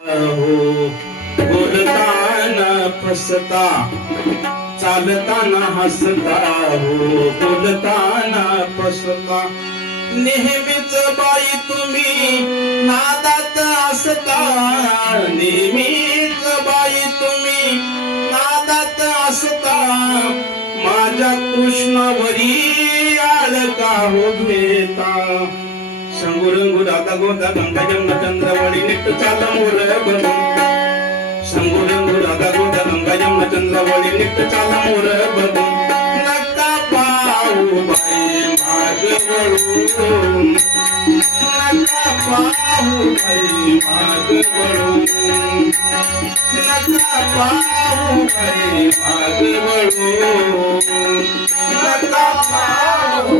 हो बोलताना फसता चालताना हसता हो बोलताना फसता. नेहमीच बाई तुम्ही नादात असता नेहमीच बाई तुम्ही नादात असता. माझ्या कृष्णावरी आळका हो घेता. సంగురంగురగోదగం చంద్రవళి నిట్టు చాలమూరగుణం సంగురంగురగోదగం చంద్రవళి నిట్టు చాలమూరగుణం నక్క పావు బై మార్గవళు నక్క పావు బై మార్గవళు నక్క పావు బై మార్గవళు నక్క పావు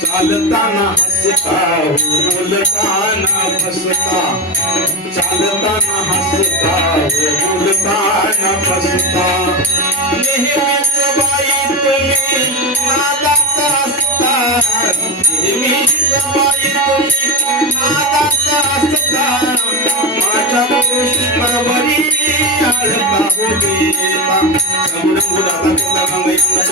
चालता ना हंसता बोलता ना फसता। चालता ना हंसता बोलता ना फसता। नेहमीच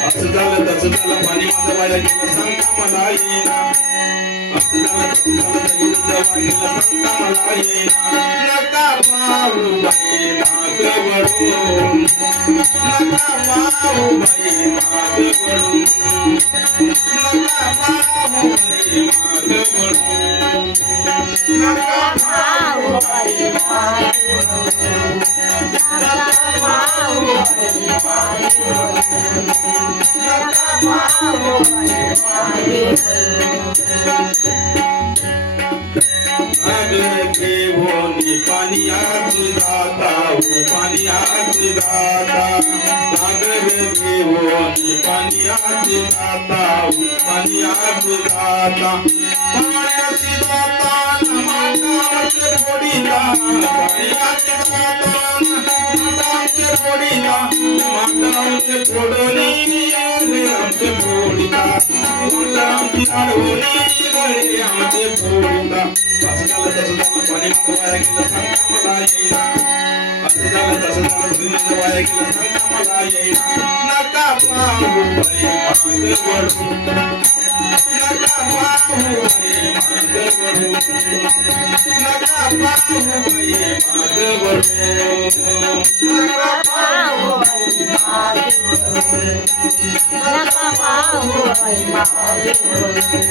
असं झालं तसं झालं पाणी माझं वाया गेलं सांगता मला येईना असं झालं तसं झालं तरी देवा गेलं सांगता मला येईना नका पाहू बाई माग वळून नका पाहू बाई माग वळून नका पाहू बाई माग वळून पानियाची दाता हो पानियाची दाता सागर घेऊन पानियाची दाता पानियाची दाता Naka pa mo ay माताचे फोडीला